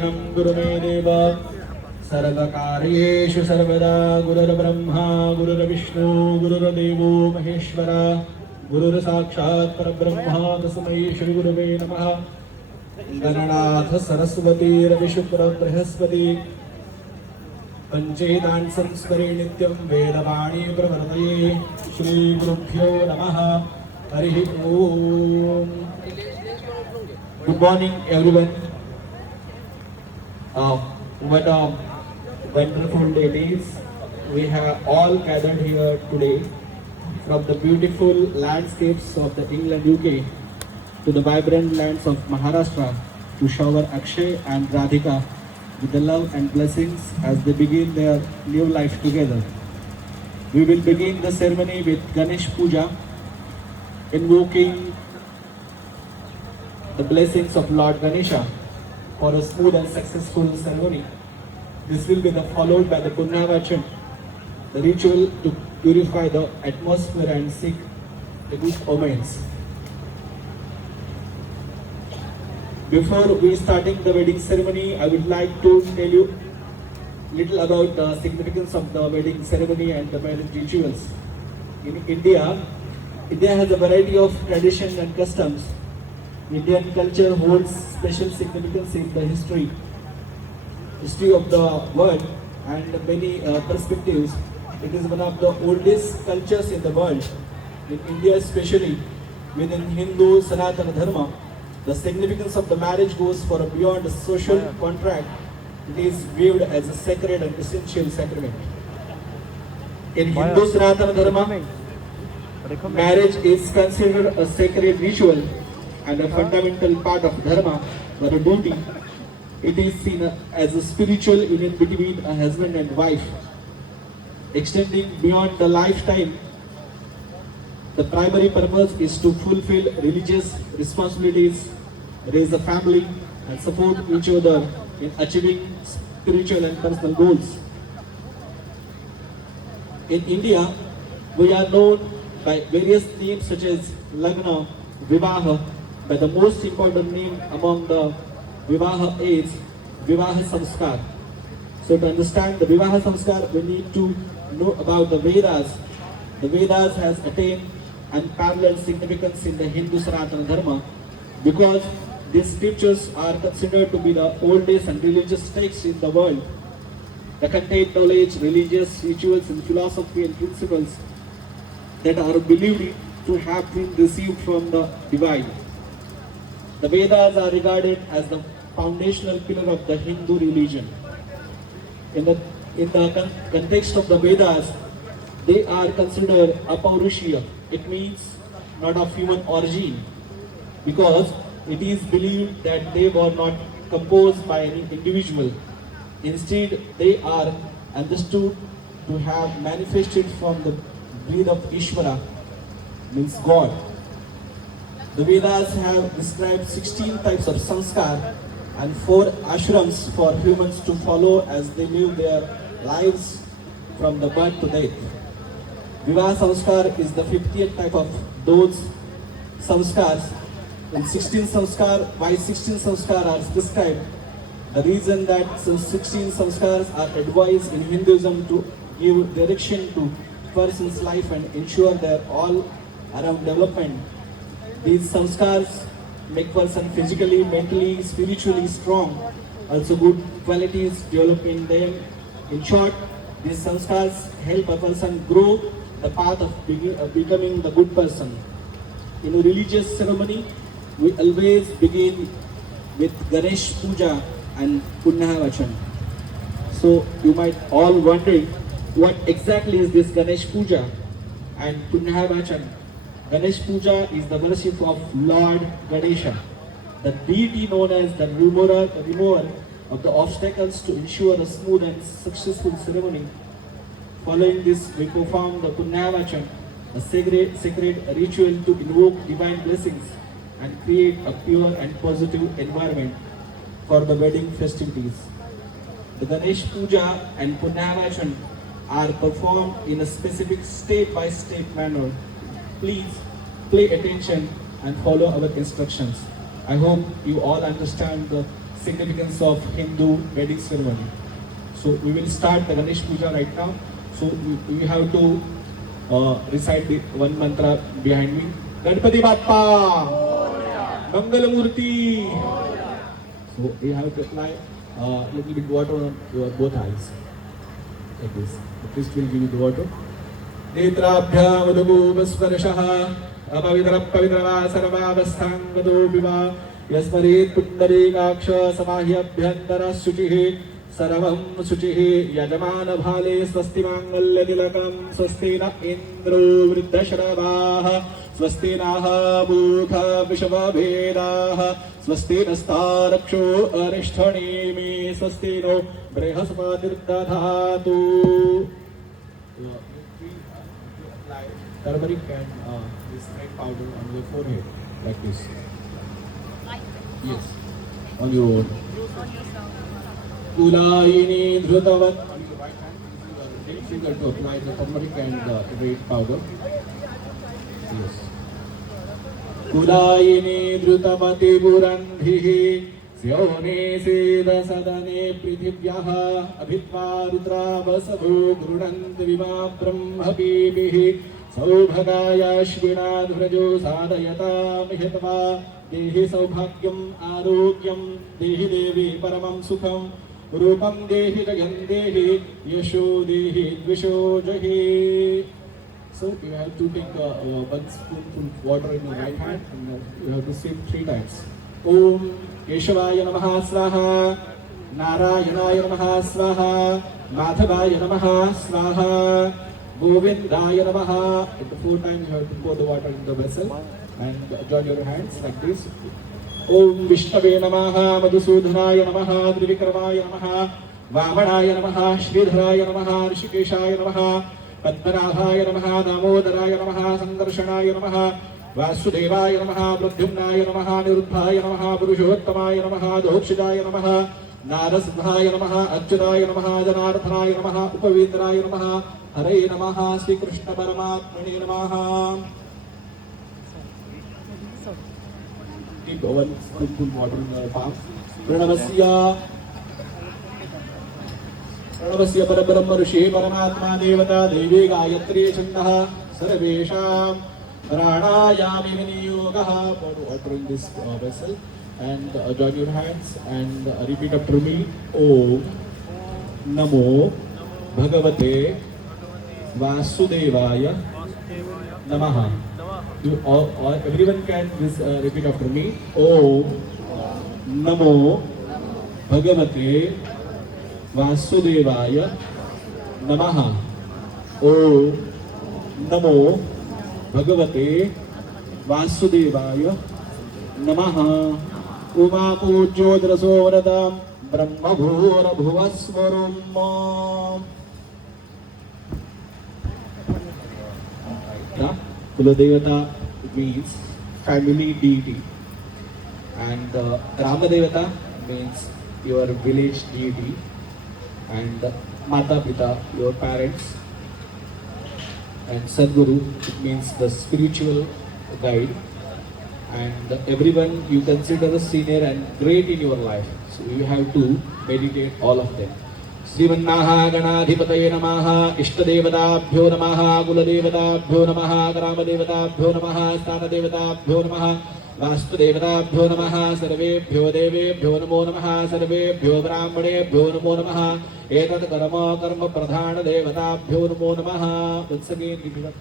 गुरुमे देव सर्वकार्येषु सर्वदा गुरुर्ब्रह्मा गुरुर्विष्णु गुरुर्देवो महेश्वर गुरुर्साक्षात् परब्रह्म तस्मै श्री गुरुवे नमः। गणनाथ सरस्वती रविशुक्र बृहस्पति पंचेतान् संस्मरे नित्यं वेदवाणी प्रवर्तये। श्री गुरुभ्यो नमः। हरि ओम। Good morning everyone. What a wonderful day it is. We have all gathered here today from the beautiful landscapes of the England, UK to the vibrant lands of Maharashtra to shower Akshay and Radhika with the love and blessings as they begin their new life together. We will begin the ceremony with Ganesh Puja, invoking the blessings of Lord Ganesha for a smooth and successful ceremony. This will be followed by the Punyavachan, the ritual to purify the atmosphere and seek the good omens. Before we starting the wedding ceremony, I would like to tell you little about the significance of the wedding ceremony and the marriage rituals. In India has a variety of traditions and customs. Indian culture holds special significance in the history of the world and many perspectives. It is one of the oldest cultures in the world. In India especially, within Hindu Sanatana Dharma, the significance of the marriage goes far beyond a social contract. It is viewed as a sacred and essential sacrament. In Hindu Sanatana Dharma, marriage is considered a sacred ritual and a fundamental part of dharma or a duty. It is seen as a spiritual union between a husband and wife, extending beyond the lifetime. The primary purpose is to fulfill religious responsibilities, raise a family, and support each other in achieving spiritual and personal goals. In India, we are known by various names such as Lagna, Vivaha, but the most important name among the Vivaha is Vivaha Samskar. So to understand the Vivaha Samskar, we need to know about the Vedas. The Vedas has attained unparalleled significance in the Hindu Sanatana Dharma because these scriptures are considered to be the oldest and religious texts in the world. They contain knowledge, religious rituals and philosophy and principles that are believed to have been received from the divine. The Vedas are regarded as the foundational pillar of the Hindu religion. In the context of the Vedas, they are considered apaurushya. It means not of human origin, because it is believed that they were not composed by any individual. Instead, they are understood to have manifested from the breath of Ishvara, means God. The Vedas have described 16 types of sanskar and 4 ashrams for humans to follow as they live their lives from the birth to death. Vivaha Samskar is the 50th type of those samskars. In 16 samskar, why 16 samskar are described? The reason that some 16 samskars are advised in Hinduism to give direction to person's life and ensure their all-around development. These samskars make person physically, mentally, spiritually strong. Also good qualities develop in them. In short, these samskars help a person grow the path of becoming the good person. In a religious ceremony, we always begin with Ganesh Puja and Punyavachan. So you might all wondering what exactly is this Ganesh Puja and Punyavachan. Ganesh Puja is the worship of Lord Ganesha, the deity known as the remover of the obstacles to ensure a smooth and successful ceremony. Following this, we perform the Punyavachan, a sacred ritual to invoke divine blessings and create a pure and positive environment for the wedding festivities. The Ganesh Puja and Punyavachan are performed in a specific step-by-step manner. Please pay attention and follow our instructions. I hope you all understand the significance of Hindu wedding ceremony. So we will start the Ganesh Puja right now. So we have to recite the one mantra behind me. Ganpati Bappa, Mangalamurti. So you have to apply little bit water on your both eyes, like this. The priest will give you the water. Netrabhyam udubhasparashah apavitra pavitra sarvavastham vado viva yasmarit pundarikaksha samahyabhyantara suchihi sarvam suchihi yajamana bhale swasti mangalya tilakam swasti na indro vriddashravaha स्वस्ति नः मूर्धा विषमभेदाः स्वस्ति नस्तारक्षो अरिष्ठनेमि स्वस्ति no बृहस्पतिर्दधातु. Turmeric and this red powder on your forehead like this. Yes, on your Kulayini Dhrutavat on your right hand. Use your finger to apply the turmeric and red powder. Yes. Kulayini Dhrutavati Burandhiः स्योने सेद सदने पृथिव्याः अभित्वा रुद्रावसभो गृह्णन्ति विमा ब्रह्मपीभिः सौभगायाश्विनाध्वजो साधयतामिहित्वा देहि सौभाग्यम् आरोग्यं देहि देवी परमं सुखं रूपं देहि जयं देहि यशो देहि द्विषो जहि. So you have to take one spoonful of water in your right hand and you have to sip 3 times. Om Keshavaya Namaha Swaha, Narayanaya Namaha Swaha, Madhavaya Namaha Swaha, Govindaya Namaha. At the 4 times you have to pour the water in the vessel and join your hands like this. Om Vishnave Namaha, Madhusudhanaya Namaha, Trivikramaya Namaha, Vamanaya Namaha, Sridharaya Namaha, Rishikeshaya Namaha, पद्मनाभाय नमः दामोदराय नमः संकर्षणाय नमः वासुदेवाय नमः प्रद्युम्नाय नमः निरुद्धाय नमः पुरुषोत्तमाय नमः दोक्षजाय नमः नारसिंहाय नमः अच्युताय नमः जनार्दनाय नमः उपवीतराय नमः हरे नमः श्रीकृष्ण परमात्मने नमः. Keep one spoonful water in your palm. प्रणवस्य परब्रह्म ऋषि परमात्मा देवता देवी गायत्री छन्दः सर्वेषां प्राणायामे विनियोगः. Pour water in this vessel and join your hands and repeat after me. Om Namo Bhagavate Vasudevaya Namaha. Everyone can repeat after me. Om Namo Bhagavate Vasudevaya Namaha. Om Namo Bhagavate Vasudevaya Namaha. Uma Pujyodraso Vradam Brahma Bhura Bhuvasvarum. Kuladevata means family deity and Rama Devata means your village deity, and Mata Pita, your parents, and Sadguru, it means the spiritual guide, and everyone you consider a senior and great in your life. So you have to meditate all of them. Srivannaha Ganadhipataye Namaha, Ishtadevatabhyo Namaha, Kuladevatabhyo Namaha, Gramadevatabhyo Namaha, Stanadevatabhyo Namaha, Vastudevatabhyo Namaha, Sarvebhyo Devebhyo Namo Namaha, Sarvebhyo Brahmanebhyo Namo Namaha, Etat Karma Karma Pradhana Devatabhyo Namo Namaha. Once again, repeat after